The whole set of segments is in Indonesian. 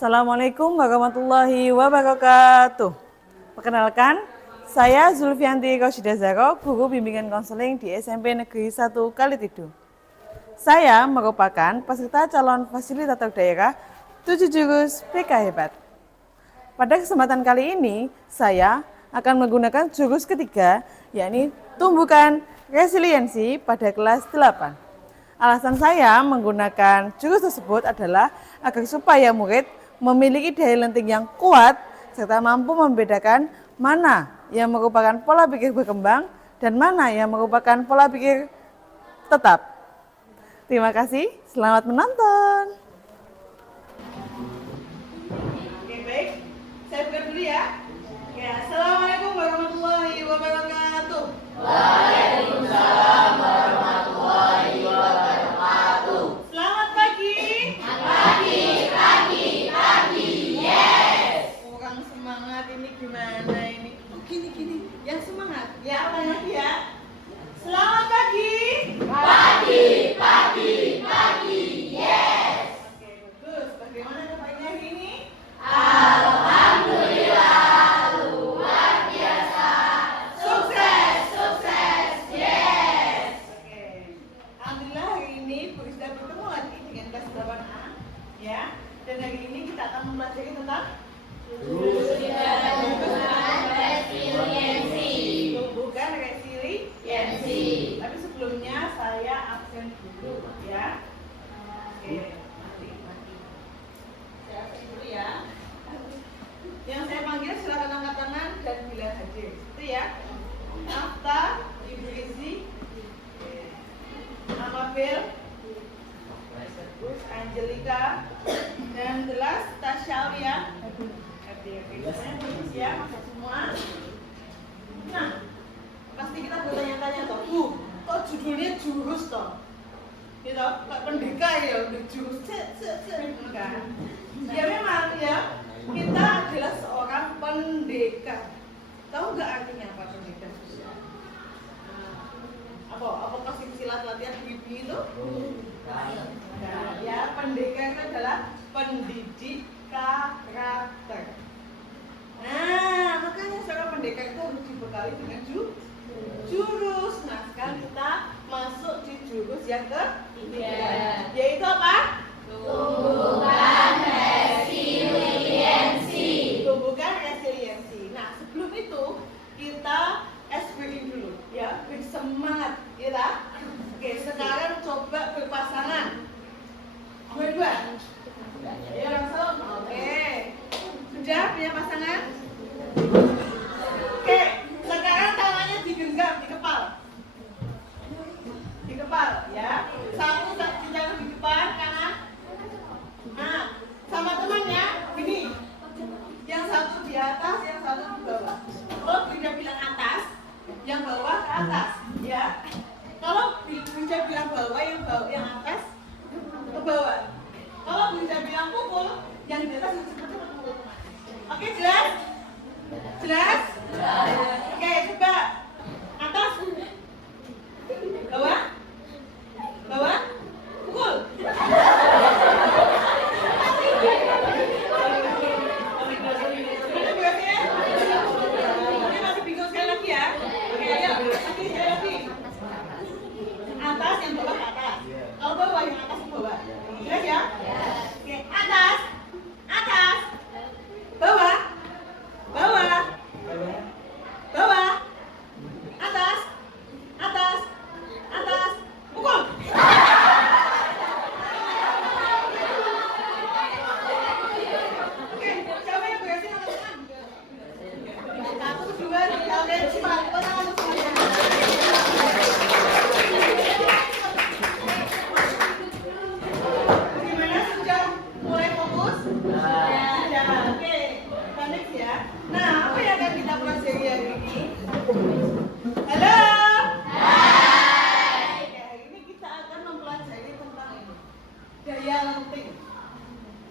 Assalamualaikum warahmatullahi wabarakatuh. Perkenalkan, saya Zulfianti Rosyida Zahra, guru bimbingan konseling di SMP Negeri 1 Kalitidu. Saya merupakan peserta calon fasilitator daerah 7 jurus PK Hebat. Pada kesempatan kali ini, saya akan menggunakan jurus ketiga, yakni tumbuhkan resiliensi pada kelas 8. Alasan saya menggunakan jurus tersebut adalah agar supaya murid memiliki daya lenting yang kuat serta mampu membedakan mana yang merupakan pola pikir berkembang dan mana yang merupakan pola pikir tetap. Terima kasih, selamat menonton. Oke, baik. Saya buka dulu ya. Assalamualaikum warahmatullahi wabarakatuh. Waalaikumsalam warahmatullahi wabarakatuh. Selamat pagi. Pagi, yes. Orang semangat ini gimana ini? Oh, gini. Yang semangat. Ya, ulang lagi ya. Selamat pagi. Pagi, yes. Oke, bagus. Bagaimana paginya hari ini? Alhamdulillah, luar biasa. Sukses, yes. Oke. Alhamdulillah hari ini Bu Rizda bertemu lagi dengan kelas 8A ya. Dan hari ini kita akan mempelajari tentang Resiliensi. tumbuhkan resiliensi. Tapi sebelumnya saya absen dulu ya. Oke, mati. Saya absen dulu ya. Yang saya panggil silakan angkat tangan dan bilang hadir. Itu ya. Nafta, Ibu Rizi, Amabel, Gus Angelika, dan jelas Tasya ya. Biasanya bagus ya, masuk semua. Nah, pasti kita bertanya-tanya toh, Bu, kok judulnya jurus toh? Gitu, kayak pendekar ya, udah jurus, gitu kan? Ya memang ya, kita adalah seorang pendekar. Tahu nggak artinya apa pendekar? Apa kasih silat latihan bibi itu? Nah, ya pendekar itu adalah pendidik karakter. Nah, makanya seorang pendekar itu harus dibekali dengan jurus. Nah, sekarang kita masuk di jurus yang ketiga, yaitu apa? Tumbuhkan resiliensi. Tumbuhkan resiliensi. Nah, sebelum itu kita SBI dulu, ya, bersemangat, ya. Oke, sekarang coba berpasangan. Dua-dua. Ya, langsung. Oke. Sudah punya pasangan? Oke, sekarang tangannya digenggam di kepala. Di kepala, ya. Satu jangan di depan, kanan. Nah, sama temannya, gini. Yang satu di atas, yang satu di bawah. Kalau Bunda bilang atas, yang bawah ke atas, ya. Kalau Bunda bilang bawah, yang atas ke bawah. Kalau Bunda bilang pukul, yang di atas itu seperti pukul. Oke, jelas? Jelas? Oke, coba atas, bawah, pukul. Masih bingung sekali lagi ya? Oke, ayo, sekali lagi. Atas, yang bawah ke atas. Kalau bawah, yang atas ke bawah. Jelas ya? Oke, atas, bawah, atas, pukul. Oke, siapa yang berhasil angkat tangan? 1, 2, 3, oke, cepat, tangan semuanya. Gimana, sudah mulai fokus? Ya, oke, panik ya. Nah, apa yang akan kita pelajari hari ini? Halo. Oke, hari ini kita akan mempelajari tentang ini, daya lenting.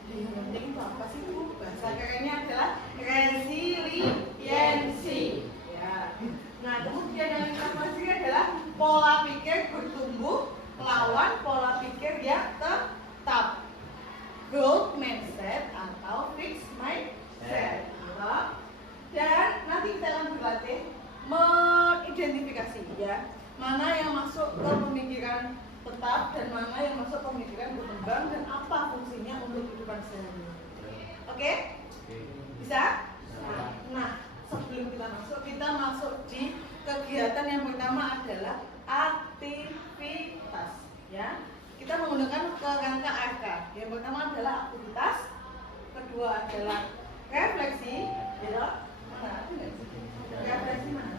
Daya lenting itu apa sih, Bu? Bahasa kerennya adalah resiliensi. Ya. Nah, kemudian yang kita pelajari adalah pola pikir bertumbuh lawan pola pikir yang tetap. Growth mindset atau mana yang masuk ke pemikiran tetap dan mana yang masuk pemikiran berkembang dan apa fungsinya untuk kehidupan sehari-hari. Oke? Bisa? Nah, sebelum kita masuk di kegiatan yang pertama adalah aktivitas, ya. Kita menggunakan kerangka AFK. Yang pertama adalah aktivitas, kedua adalah refleksi, ya. Mana? Refleksi mana?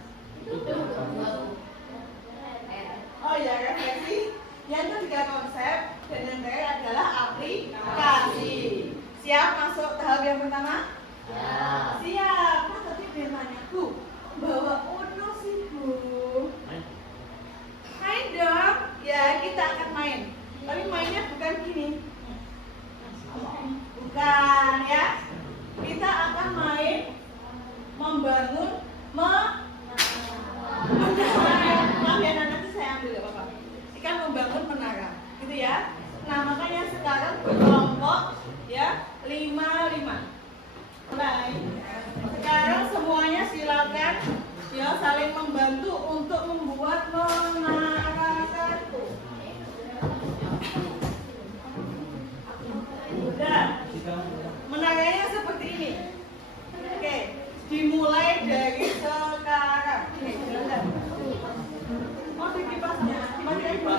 Oh ya, refleksi. Yang ketiga konsep dan yang terakhir adalah aplikasi. Siap masuk tahap yang pertama? Ya. Siap. Nah, tadi dia nanya, Bu, bawa uno sih, Bu. Main dong. Ya, kita akan main. Tapi mainnya bukan gini. Bukan, ya. Kita akan main membangun maaf ya, nanti saya ambil ya Bapak. Ikan membangun menara, gitu ya. Nah, makanya sekarang berkelompok ya 5-5. Mulai. Sekarang semuanya silakan ya saling membantu untuk membuat menara satu. Udah. Menaranya seperti ini. Oke, dimulai dari sekarang. Ini, silakan. Mau dikipasnya, dimatikan dulu.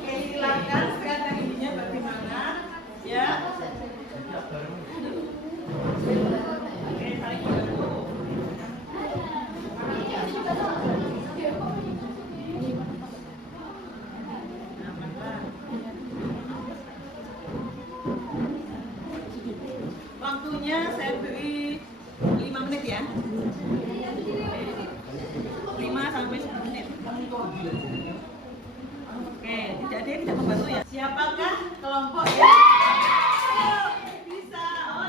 Oke, silakan strateginya bagaimana, ya? Oke, saling bantu. Waktunya saya beri 5 menit ya. 5 sampai 10 menit. Oke, tidak membantu ya. Siapakah kelompok yang bisa? Oh,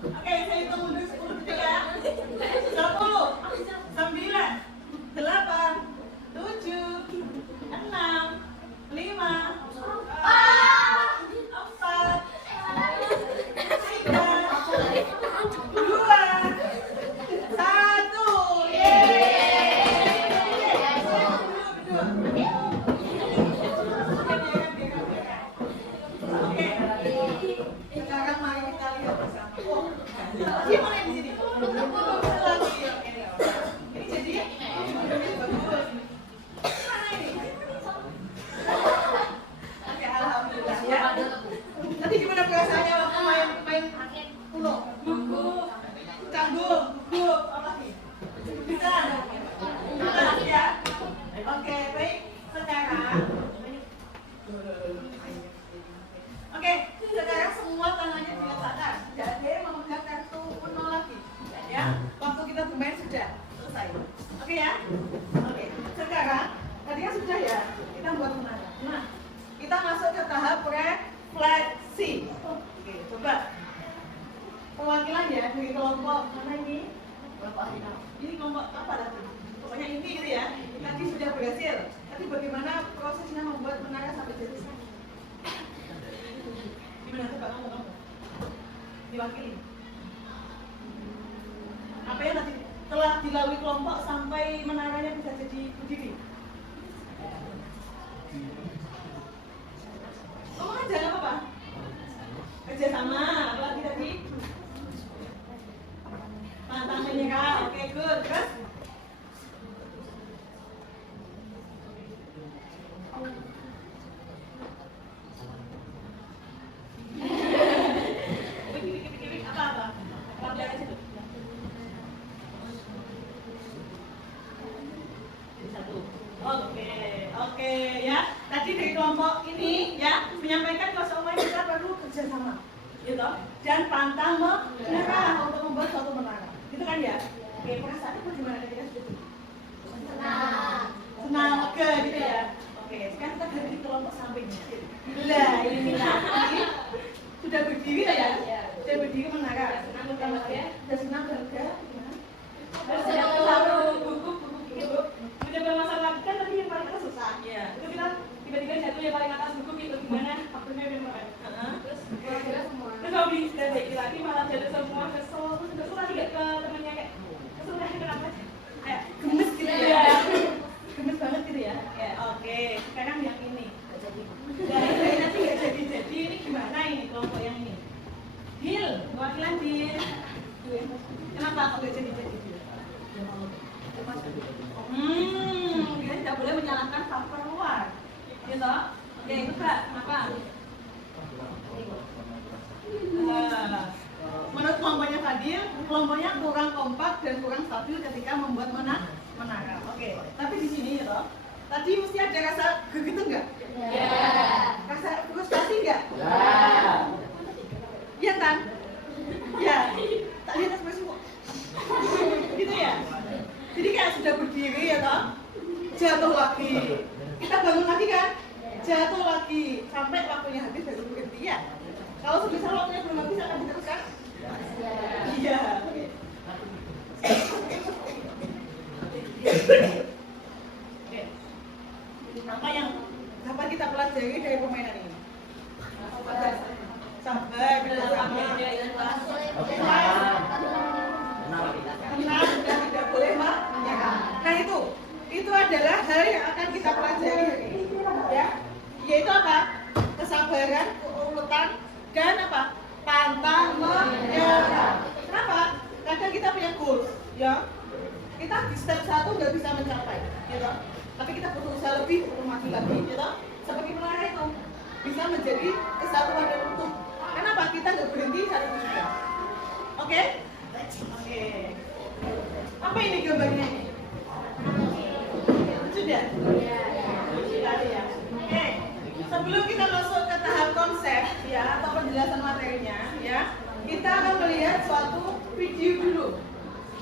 Oke, saya hitung mundur 10 detik ya. 10, 9, 8, 7, 6, 5, 4, 3, 2, 1. Oke, sekarang mari kita lihat bersama. Oh, gimana di sini? Lagi, oke. Ini jadi bagus. Mana ini? Oke, alhamdulillah ya. Nanti gimana perasaannya waktu main uno? Canggung, gugup, apa lagi? Bisa? Bisa ya? Oke, baik. Sekarang oke, sekarang semua tangannya diletakkan. Tidak ada yang memegang kartu uno lagi. Ya, waktu kita bermain sudah selesai. Oke ya? Oke, sekarang tadi kan sudah ya, kita buat menara. Nah, kita masuk ke tahap refleksi. Oke, coba perwakilan ya dari kelompok mana ini? Ini kelompok apa tadi? Pokoknya ini gitu ya. Tadi sudah berhasil. Tapi bagaimana prosesnya membuat menara sampai jadi? Gimana coba kamu diwakili? Apa yang nanti telah dilalui kelompok sampai menaranya bisa jadi berdiri? Oh, aja nggak apa-apa. Kerjasama, apalagi tadi? Pantang menyerah, oke, good. Terus? Oke ya. Tadi dari kelompok ini ya menyampaikan kalau semuanya kita perlu kerjasama, gitu. Dan pantang menyerah untuk membuat suatu menara. Gitu Gitu kan ya? Oke, perasaannya bagaimana ketika sudah tinggi? Senang. Senang, lega gitu ya? Oke, sekarang kita ganti kelompok sampingnya. Lah, ini lagi sudah berdiri ya? Sudah berdiri menara. Sudah senang, lega. Mencoba masalah lagi kan tadi yang paling atas susah. Itu kita tiba-tiba jatuh yang paling atas buku itu gimana? Waktunya gimana? Terus kalau sudah baik lagi malah jatuh semua kesel lagi gak ke temennya kayak kesel lagi kenapa? Kayak gemes gitu ya? Gemes banget gitu ya? Oke, sekarang yang ini. Dari nanti gak jadi ini gimana ini kelompok yang ini? Deal, perwakilan deal. Kenapa kok gak jadi? Kita tidak boleh menyalahkan faktor luar, gitu. Oke, itu Kak, kenapa? Menurut kelompoknya Fadil, kelompoknya kurang kompak dan kurang stabil ketika membuat menara. Oke, tapi di sini ya toh, tadi mesti ada rasa gegitu enggak? Rasa frustasi enggak? Iya kan? Ya, tak lihat ekspresimu. Gitu ya? Jadi kayak sudah berdiri ya toh, jatuh lagi. Kita bangun lagi kan? Jatuh lagi sampai waktunya habis baru berhenti ya. Kalau sebesar waktunya belum habis akan diteruskan? Iya. Oke. Apa yang dapat kita pelajari dari permainan ini? Sabar, tenang dan tidak boleh menyerah. Nah itu adalah hal yang akan kita pelajari hari ini, ya. Yaitu apa? Kesabaran, keuletan, dan apa? Pantang menyerah. Kenapa? Kadang kita punya goals, ya. Kita di step 1 nggak bisa mencapai, gitu. Tapi kita butuh usaha lebih untuk maju lagi, gitu. Seperti menara itu bisa menjadi kesatuan yang utuh. Kenapa? Kita nggak berhenti hari ini juga. Oke? Oke. Apa ini gambarnya ini? Sudah? Sudah ya. Oke. Sebelum kita masuk ke tahap konsep ya atau penjelasan materinya ya, kita akan melihat suatu video dulu.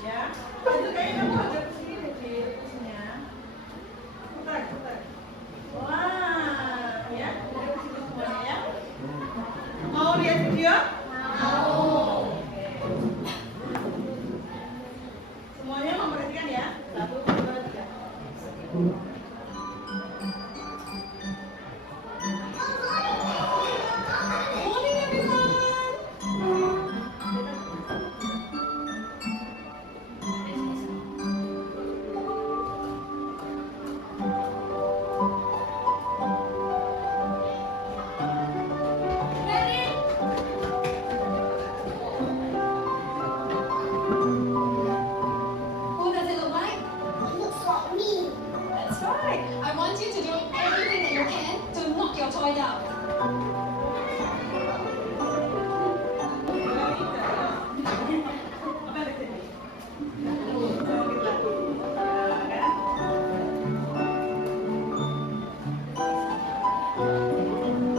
Ya. Itu kayaknya kamu ada di sini di kursinya. Putar. Wah, ya. Ada di situ semuanya ya. Mau lihat video? Mau. Semuanya memperhatikan ya. 1, 2, 3. Who does it look like? It looks like me. That's right. I want you to do everything that you can to knock your toy down. Apa yang terjadi?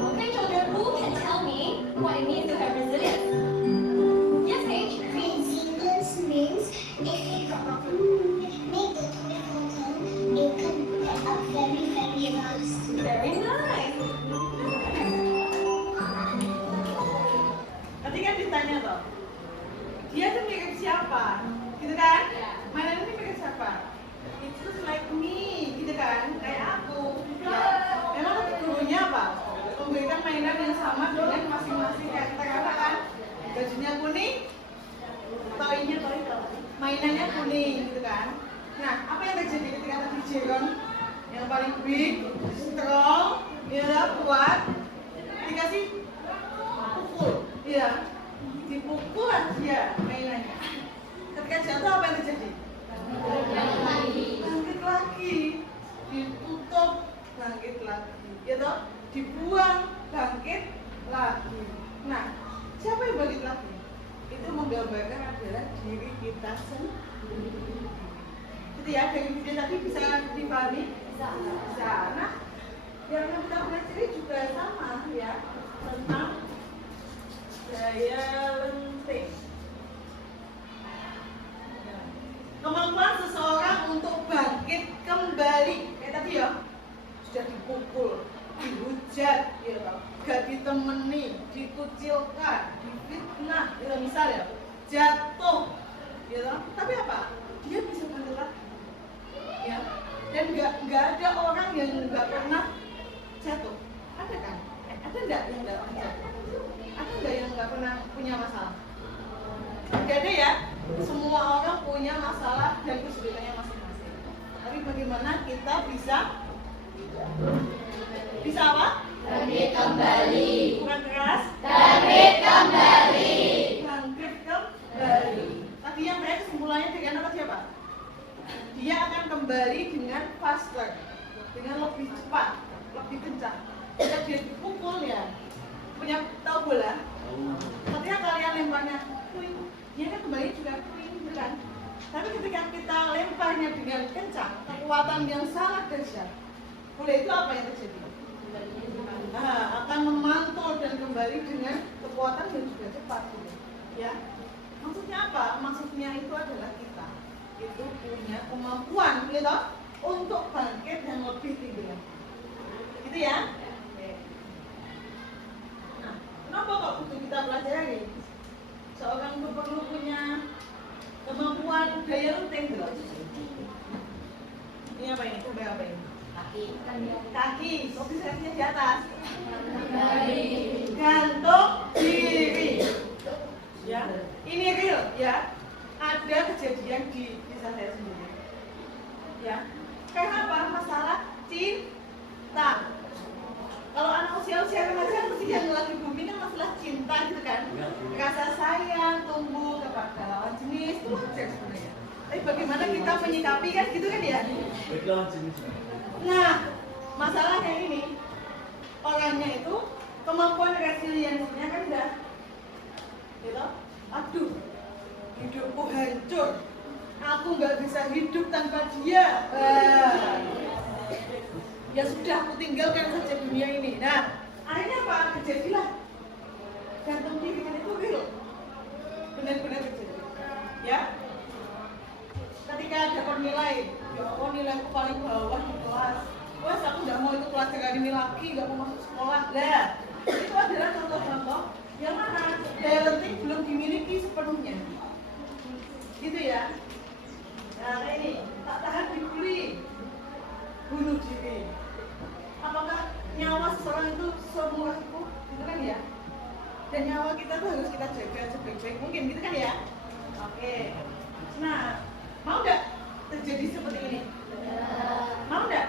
Okay, children, who can tell me what it means to have resilience? Yes, Paige. Resilience means if you make the toy fall down, you can get up very, very fast. Very nice. Nanti kan ditanya toh, dia tuh mirip siapa, gitu kan? Mainan ini mirip siapa? It's just like me, gitu kan? Kayak aku. Ya. Memang nanti gurunya apa? Memberikan mainan yang sama dengan masing-masing karakter anak kan? Bajunya kuning, toynya mainannya kuning, gitu kan? Nah, apa yang terjadi ketika tadi Jeron yang paling big, strong, ya kuat, dikasih pukul, iya, dipukul dia mainannya. Ketika jatuh apa yang terjadi? Bangkit lagi, ditutup, bangkit lagi, gitu, dibuang, bangkit lagi. Nah, siapa yang bangkit lagi? Itu menggambarkan adalah diri kita sendiri. Itu ya, dari video tadi bisa dipahami? Bisa. Nah, yang kita pelajari juga sama ya, tentang daya lenting. dihujat, gitu, gak ditemani, dikucilkan, difitnah, gitu misal ya, jatuh, gitu. Tapi apa? Dia bisa bangkit lagi, ya. Dan nggak ada orang yang nggak pernah jatuh. Ada kan? Ada nggak yang nggak pernah jatuh? Ada nggak yang nggak pernah punya masalah? Nggak ada ya. Semua orang punya masalah dan kesulitannya masing-masing. Tapi bagaimana kita bisa apa? Bangkit kembali. Kurang keras? Bangkit kembali. Bangkit kembali. Tadi yang saya kesimpulannya dengan apa siapa? Dia akan kembali dengan faster, dengan lebih cepat, lebih kencang. Jika dia dipukul ya, punya tahu bola? Ketika kalian lemparnya kuing, dia kan kembali juga kuing, kan? Tapi ketika kita lemparnya dengan kencang, kekuatan yang sangat dahsyat, bola itu apa yang terjadi? Nah, akan memantul dan kembali dengan kekuatan yang juga cepat, gitu. Ya. Maksudnya apa? Maksudnya itu adalah kita itu punya kemampuan gitu untuk bangkit dan lebih tinggi lagi. Gitu ya? Oke. Nah, kenapa kok butuh kita pelajari? Seorang itu perlu punya kemampuan daya lenting gitu. Ini apa ini? Coba apa ini? Kaki. Posisinya di atas. Gantung diri. Ya, ini real ya. Ada kejadian di desa saya sendiri. Ya, karena apa? Masalah cinta. Kalau anak usia-usia remaja pasti yang lagi booming kan masalah cinta gitu kan. Rasa sayang tumbuh kepada lawan jenis itu wajar sebenarnya. Tapi bagaimana kita menyikapi kan gitu kan ya? Nah, masalahnya ini orangnya itu kemampuan resiliensinya kan udah gitu. Aduh, hidupku hancur, aku nggak bisa hidup tanpa dia. Ya sudah, aku tinggalkan saja dunia ini. Nah, akhirnya apa? Terjadilah gantung diri kan itu real, benar-benar terjadi. Ya, ketika dapat nilai, ya Allah nilaiku paling bawah di kelas. Wes aku nggak mau itu pelajaran ini lagi, nggak mau masuk sekolah. Nah, itu adalah contoh-contoh yang mana daya lenting belum dimiliki sepenuhnya, gitu ya. Nah ini tak tahan dibully, bunuh diri. Apakah nyawa seseorang itu semurah itu, gitu kan ya? Dan nyawa kita tuh harus kita jaga sebaik-baik mungkin, gitu kan ya? Oke. Nah, mau nggak terjadi seperti ini? Mau nggak?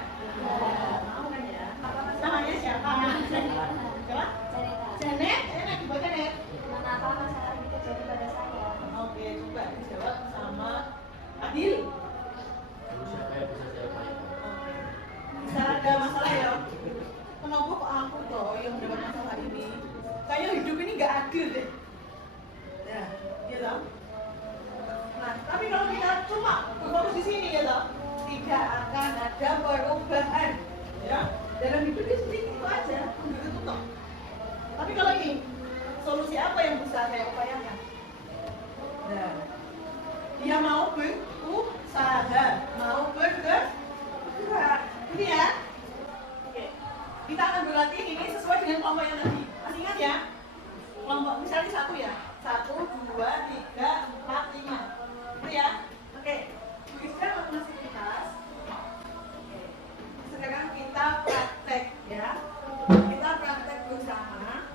Mau kan ya? Namanya siapa? Coba? Janet, coba Janet. Mengapa masalah ini terjadi pada saya? Oke, coba dijawab sama Adil. Siapa yang bisa saya pakai? Bisa ada masalah ya? Kenapa kok aku toh yang mendapat masalah ini? Kayaknya hidup ini nggak adil deh. Ya, iya toh? Nah, tapi kalau kita cuma berfokus di sini ya toh, tidak akan ada perubahan. Ya, dalam hidup itu aja, begitu toh. Tapi kalau ini, solusi apa yang bisa saya upayakan? Nah, dia mau berusaha, mau bergerak, ini ya. Oke, kita akan berlatih ini sesuai dengan kelompok yang tadi. Masih ingat ya? Kelompok misalnya satu ya, 1, 2, 3, 4, 5, itu ya. Oke, tuliskan aktivitas. Oke, sekarang kita praktek ya. Kita praktek bersama.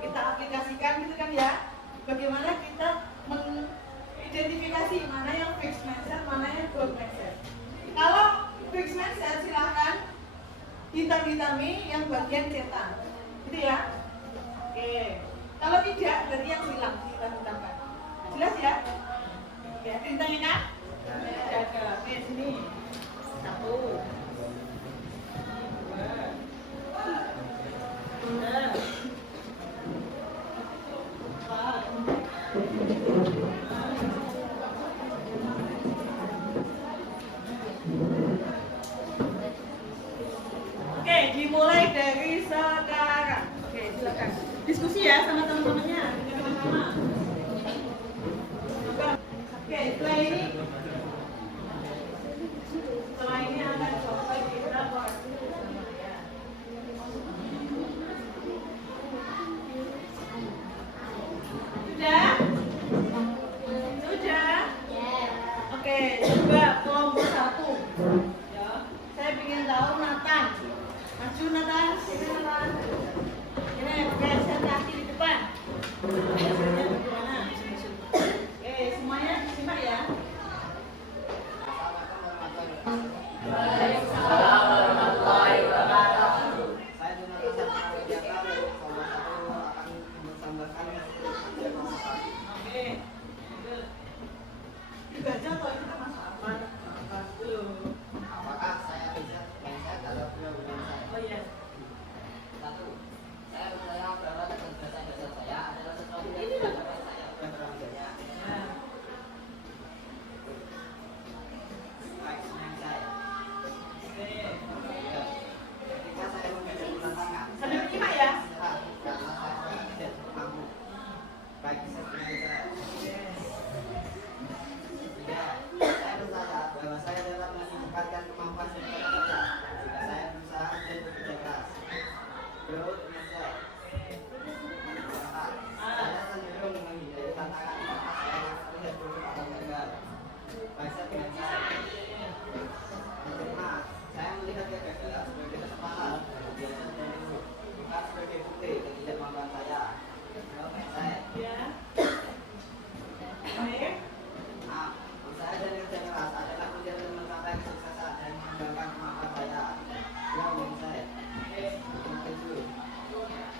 Kita aplikasikan gitu kan ya, bagaimana kita mengidentifikasi mana yang fixed mindset, mana yang growth mindset. Kalau fixed mindset silahkan hitam-hitami yang bagian cetak, gitu ya. Oke, kalau tidak berarti yang hilang hitam-hitamkan. Jelas ya? Oke, tintanya kan? Jaga. Oke, sini 1, 2, 3. Oke, dimulai dari sekarang. Oke, silakan diskusi ya sama teman-temannya, dengan teman-teman. Oke, setelah ini akan coba kita bahas bersama ya. Oke, semuanya simak ya. Saya dengan rasa kegiatan kelompok 1 akan mempersembahkan Oke. Dibaca atau kita masuk apa? Belum. apakah saya bisa mindset atau hubungan saya. Oh iya. 1. Saya percaya bahwa kecerdasan saya adalah sesuatu yang mencapai saya dan orang banyak. Nah, Baik saya. oke. Ketika saya menghadapi tantangan, Sambil menyimak ya. karena saya tidak mampu. Baik saya. Tiga, saya percaya bahwa saya dapat meningkatkan kemampuan saya jika saya berusaha dan bekerja keras. Growth mindset. Keempat, saya cenderung menghindari tantangan karena saya melihat buruk atau gagal. Mindset mindset. Kelima, saya melihat kegagalan sebagai kesempatan belajar dan ilmu, bukan sebagai bukti ketidakmampuan saya. Growth mindset. Ya. Baik. Nah, usaha dan kerja keras adalah kunci untuk mencapai kesuksesan dan mengembangkan kemampuan saya. Yang mindset. Yang tujuh,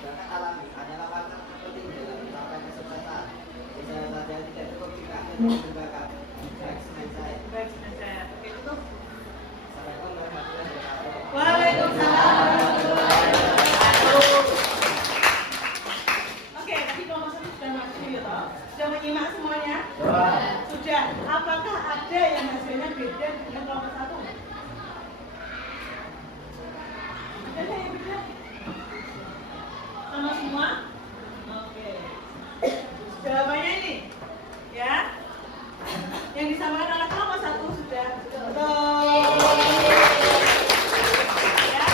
bakat alami adalah faktor terpenting dalam mencapai kesuksesan. Usaha saja tidak cukup jika Anda tidak berbakat. Baik mindset. Baik, saya. Oke, tutup. Assalamualaikum warahmatullahi wabarakatuh. Waalaikumsalam warahmatullahi wabarakatuh. Oke, tadi kelompok 1 sudah maju ya toh? Sudah menyimak semuanya? Sudah. Apakah ada yang hasilnya beda dengan kelompok 1? Ada yang beda? Sama semua? Oke. Jawabannya ini. Ya. Yang disampaikan oleh kelompok 1 sudah betul. Ya.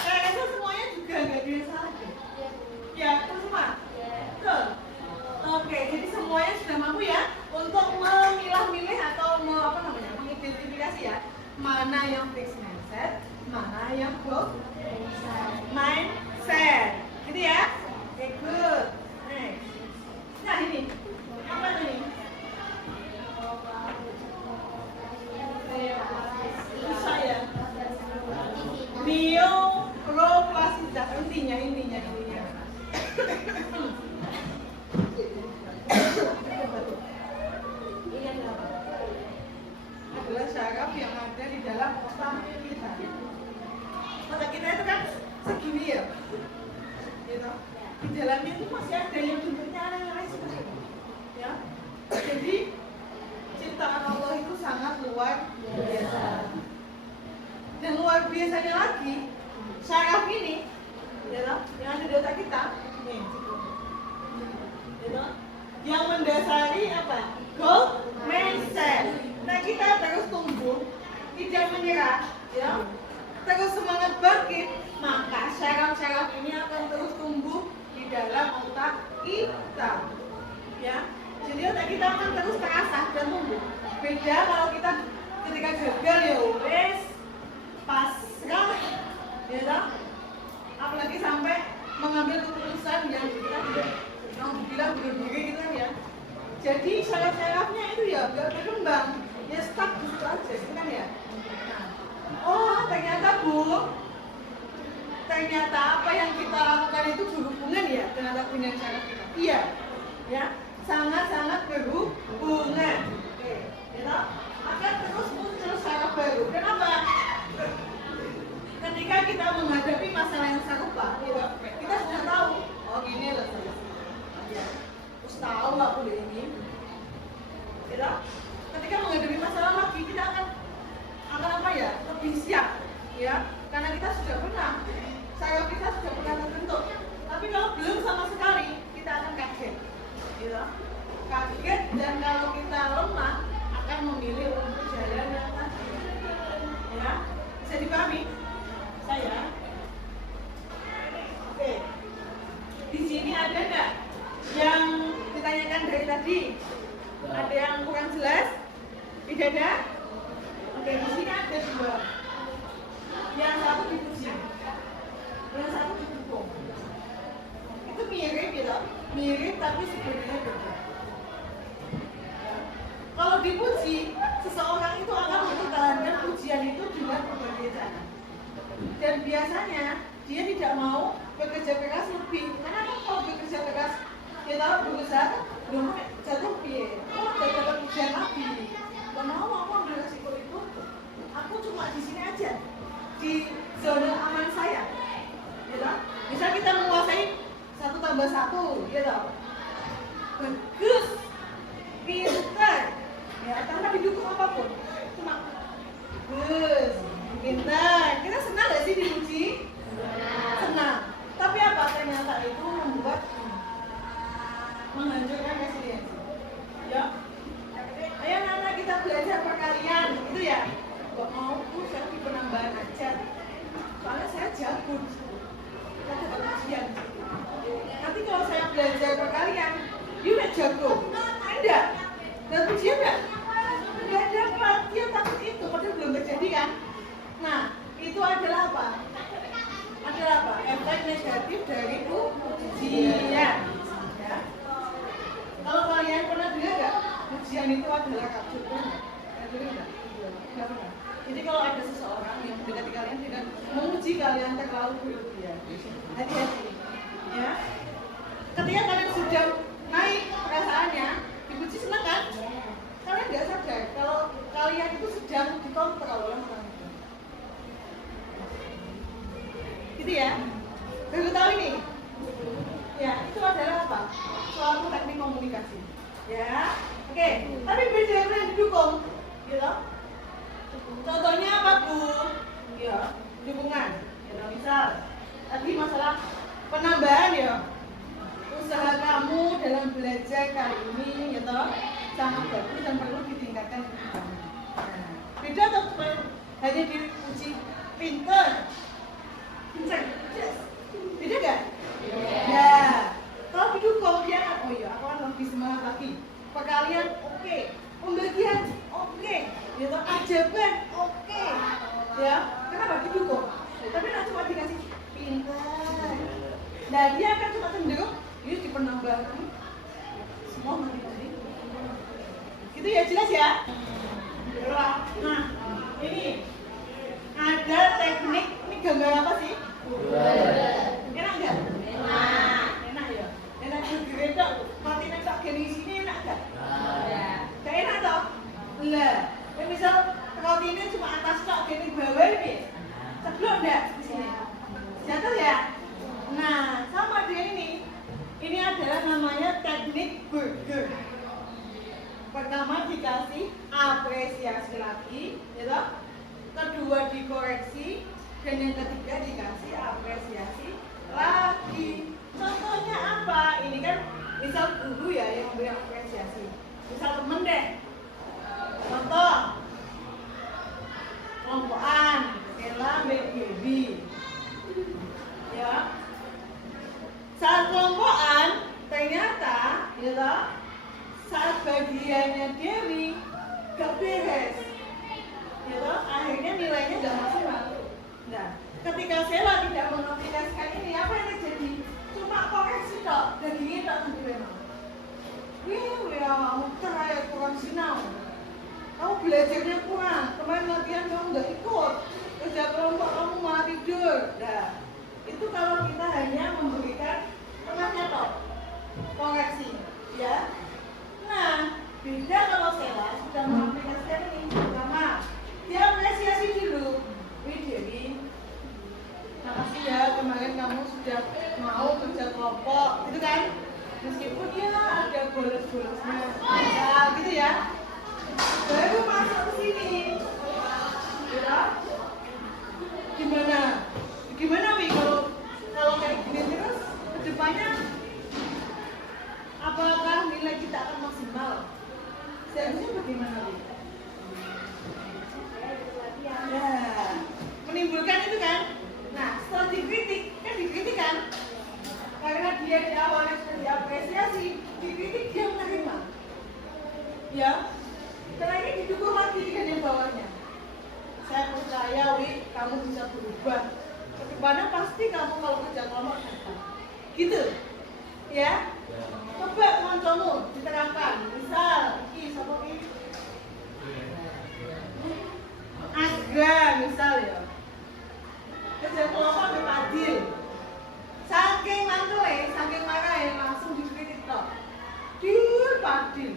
Saya rasa semuanya juga nggak ada yang salah deh. Ya, betul semua? Betul. Oke, jadi semuanya sudah mampu ya untuk memilah-milih atau mengidentifikasi ya mana yang fixed mindset, mana yang growth mindset. Gitu ya? Oke, good. Next. Nah ini, apa tuh ini? Susah ya. Neoplasitas intinya. Adalah syaraf yang ada di dalam otak kita. Otak kita itu kan segini ya, gitu. Di dalamnya itu masih ada yang bentuknya aneh-aneh seperti itu, ya. Jadi ciptaan Allah itu sangat luar biasa. Dan luar biasanya lagi, syaraf ini, ya, yang ada di otak kita, nih, gitu. Yang mendasari apa? Growth mindset. Nah, kita terus tumbuh, tidak menyerah, ya. Terus semangat bangkit, maka syaraf-syaraf ini akan terus tumbuh di dalam otak kita, ya. Jadi otak kita akan terus terasah dan tumbuh. Beda kalau kita ketika gagal ya wes pasrah, ya toh? Apalagi sampai mengambil keputusan yang kita tidak bilang bunuh diri gitu kan ya. Jadi syaraf-syarafnya itu ya nggak berkembang, ya stuck di situ aja gitu kan ya. Oh ternyata ternyata apa yang kita lakukan itu berhubungan ya dengan kegunaan syaraf kita. Iya, ya sangat-sangat berhubungan. Oke, ya akan terus muncul syaraf baru. Kenapa? Ketika kita menghadapi masalah yang serupa, ya, kita sudah tahu. Oh gini loh, ya. Terus tahu aku deh ini. Ya, ketika menghadapi masalah lagi kita akan apa ya? Lebih siap, ya. Karena kita sudah pernah, syaraf kita sudah pernah terbentuk. Tapi kalau belum sama sekali, kita akan kaget. Ya. Kaget dan kalau kita lemah akan memilih untuk jalan yang tadi. Ya, bisa dipahami? Saya. Oke. Di sini ada nggak yang ditanyakan dari tadi? Ada yang kurang jelas? Tidak ada? Oke, di sini ada dua. Yang satu dipuji, yang satu didukung. Itu mirip gitu. mirip tapi sebenarnya beda. Kalau dipuji, seseorang itu akan mempertahankan pujian itu dengan berbagai cara. Dan biasanya dia tidak mau bekerja keras lebih. Karena kan kalau bekerja keras, dia tahu berusaha, belum jatuh piye. Oh, udah dapat pujian lagi. Gak mau ambil resiko itu. Aku cuma di sini aja, di zona aman saya. Gitu. Misal kita menguasai 1+1, gitu. Bagus, pintar. Ya, tanpa didukung apapun, cuma bagus, pintar. Kita senang gak sih dipuji? Senang. Tapi apa ternyata itu membuat menghancurkan resiliensi. Ya, ayo anak kita belajar perkalian, gitu ya. Gak mau tuh saya di penambahan aja. Soalnya saya jago. Saya dapat ujian. Nanti kalau saya belajar perkalian, dia udah jago. Enggak. Dan ujian enggak? Enggak dapat. Dia takut itu, padahal belum terjadi kan? Nah, itu adalah apa? Adalah apa? Efek negatif dari ujian. Ya. Kalau kalian pernah dengar nggak? Ujian itu adalah kapsul. Pernah dengar nggak? Nggak pernah. Jadi kalau ada seseorang yang mendekati kalian dengan menguji kalian terlalu berlebihan, hati-hati. Ya. Ketika kalian sudah naik perasaannya, dipuji senang kan? Kalian nggak sadar kalau kalian itu sedang dikontrol oleh orang itu. Gitu ya? Baru tahu ini? Ya, itu adalah apa? Suatu teknik komunikasi. Ya, oke. Tapi beda dengan didukung, gitu. Contohnya apa, Bu? Ya, dukungan. Ya, misal tadi masalah penambahan ya. Usaha kamu dalam belajar kali ini, gitu, sangat bagus dan perlu ditingkatkan. Nah, beda atau hanya dipuji pintar? Pintar, yes. Beda nggak? Ya, kalau didukung dia kan, oh iya, aku akan lebih semangat lagi. Perkalian oke, pembagian oke, gitu, ajaban oke, ya. Kenapa didukung? Tapi nggak cuma dikasih pintar. Nah, dia akan cuma cenderung, dia dipenambahkan semua mati-mati. Gitu ya, jelas ya? Nah, ini ada teknik, ini gambar apa sih? Enak nggak? Enak ya. Enak bergerak, mati tak gini sini enak nggak? Gak enak toh? Lah, misal roti ini cuma atas tok gini bawah ini, ceblok nggak di sini? Jatuh ya? Nah, sama dia ini. Ini adalah namanya teknik burger. Pertama dikasih apresiasi lagi, gitu. Kedua dikoreksi, dan yang ketiga dikasih apresiasi lagi. Contohnya apa? Ini kan misal guru ya yang memberi apresiasi. Misal temen deh. Contoh kelompokan, Ella baby. Ya. Saat kelompokan ternyata, gitu, saat bagiannya Dewi gak beres, gitu, akhirnya nilainya gak maksimal. Nah, ketika Sela tidak mengaplikasikan ini, apa yang terjadi? Cuma koreksi tok, dagingnya tak menerima. Ya, kayak kurang sinau. Kamu belajarnya kurang, kemarin latihan kamu nggak ikut, kerja kelompok kamu malah tidur. Nah, itu kalau kita hanya memberikan tengahnya tok, koreksi, ya. Nah, beda kalau Sela sudah mengaplikasikan ini. Pertama, dia apresiasi dulu. Wih Dewi, makasih ya kemarin kamu sudah mau kerja kelompok, gitu kan? Meskipun ya ada bolos-bolosnya, nah, gitu ya. Baru masuk ke sini, ya. Gimana Wi kalau kayak gini terus kedepannya apakah nilai kita akan maksimal? Seharusnya bagaimana Wi? Ya, menimbulkan itu kan. Nah, setelah dikritik kan, karena dia di awalnya sudah diapresiasi, dikritik dia menerima. Ya, setelah ini didukung lagi dengan yang bawahnya. Saya percaya, Wi, kamu bisa berubah. Kedepannya pasti kamu kalau kerja kelompok dapat. Gitu. Ya. Coba kancamu diterapkan. Misal, iki sapa iki? Aga misal ya. Kerja kelompok ambil Pak Adil. Saking mantule, saking marahe langsung dikritik tok. Pak Adil.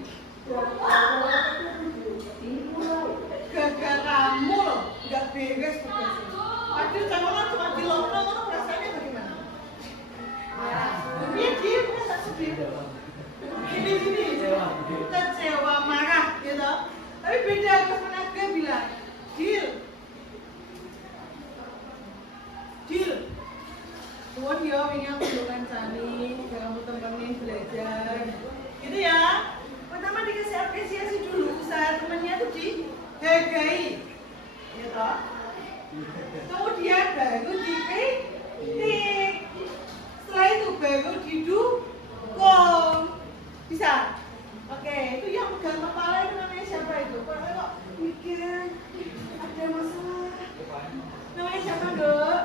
Gagal kamu loh, nggak beres tugasnya. Pak Adil jangan cuma di lockdown, kamu perasaannya bagaimana? Dia merasa sedih. Ini kecewa, marah gitu. Tapi beda Mas Menaga bilang, Dil, tuan ya, ini aku bukan Sani, kamu temenin belajar, gitu ya. Pertama dikasih apresiasi dulu, usaha temennya tuh dihargai, gitu. Kemudian baru dikritik, setelah itu baru didukung, bisa? Oke, itu yang pegang kepala itu namanya siapa itu? Kok mikir ada masalah? Namanya siapa, Dok?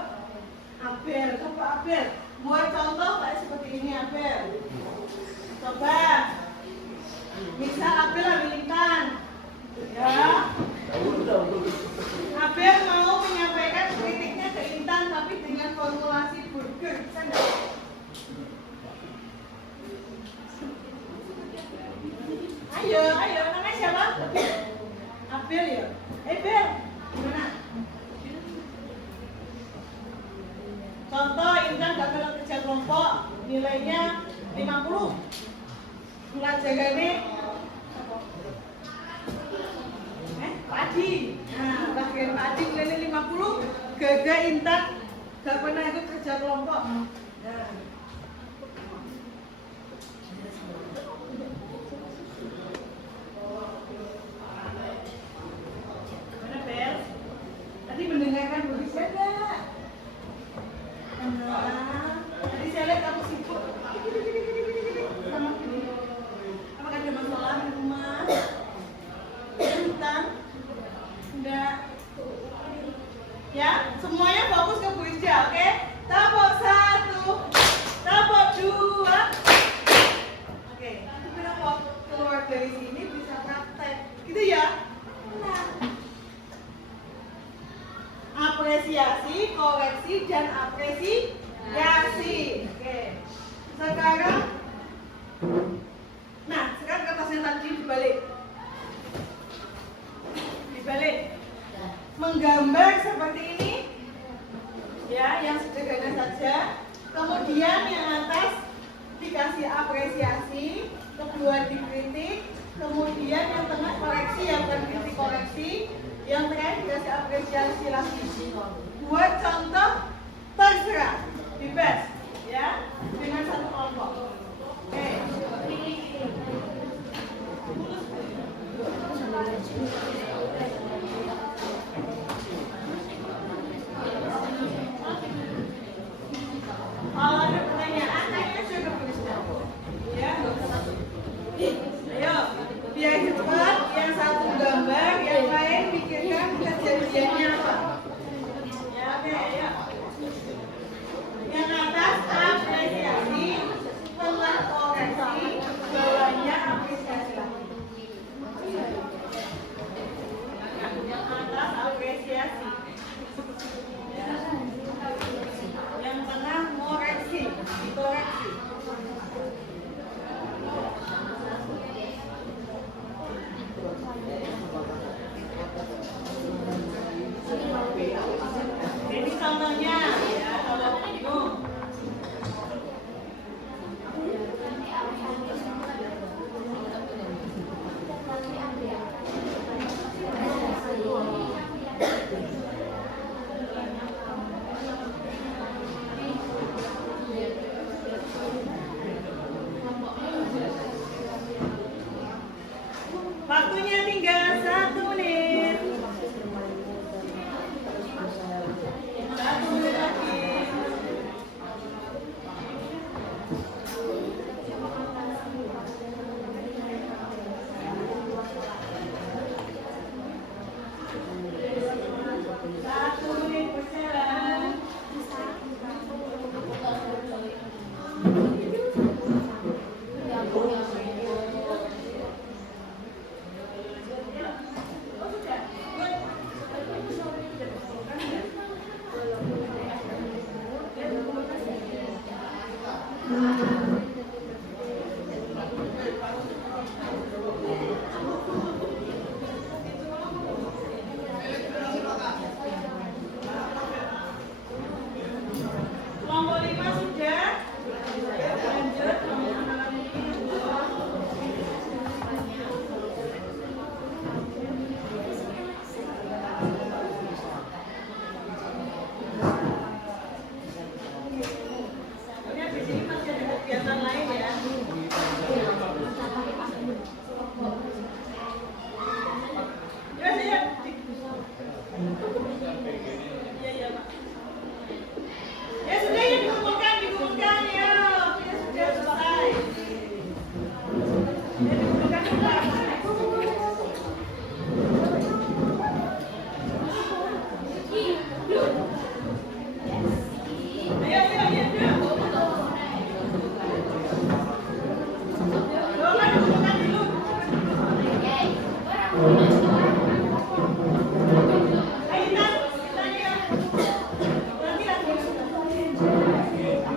Abel, coba Abel. Buat contoh kayak seperti ini, Abel. Coba. Misal Abel ambil Intan. Ya. Abel mau menyampaikan kritiknya ke Intan tapi dengan formulasi burger. Bisa enggak? Ayo, namanya siapa? Abel ya? Bel, gimana? Contoh, Intan gagal kerja kelompok, nilainya 50. Pelajarannya Padi. Nah, bagian Padi nilainya 50, gagal Intan gak pernah ikut kerja kelompok. Nah. Tadi mendengarkan berita enggak? Tadi saya lihat kamu sibuk. Apakah ada masalah di rumah? Hutang? Enggak. Ya, semuanya fokus ke Bu Isja, oke? Tabok 1, tabok 2. Oke, itu kenapa keluar dari sini bisa praktek, gitu ya? Nah. Apresiasi, koreksi, dan apresiasi. Oke. Sekarang, sekarang kertasnya tadi dibalik. Menggambar seperti ini, ya, yang sederhana saja. Kemudian yang atas dikasih apresiasi, kedua dikritik, kemudian yang tengah koreksi, yang bukan kritik koreksi. Yang terakhir dikasih apresiasi lagi. Buat contoh terserah, bebas, ya, dengan satu kelompok. Oke. Kalau ada pertanyaan, tanya aja ke tulisnya. Ya. Ayo, biar cepat. Yang satu gambar, yang lain pikirkan kejadiannya apa. Ya, oke, ya. Yang atas apresiasi, tengah koreksi, bawahnya apresiasi lagi.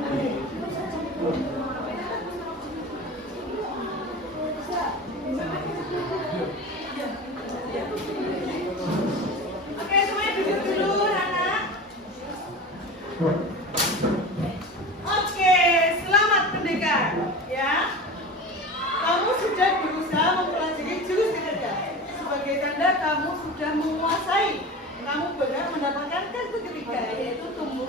Oke, semuanya duduk dulu, anak. Oke, selamat pendekar, ya. Kamu sudah berusaha mempelajari jurus ketiga. Sebagai tanda kamu sudah menguasai. Kamu berhak mendapatkan kartu ketiga, yaitu tumbuh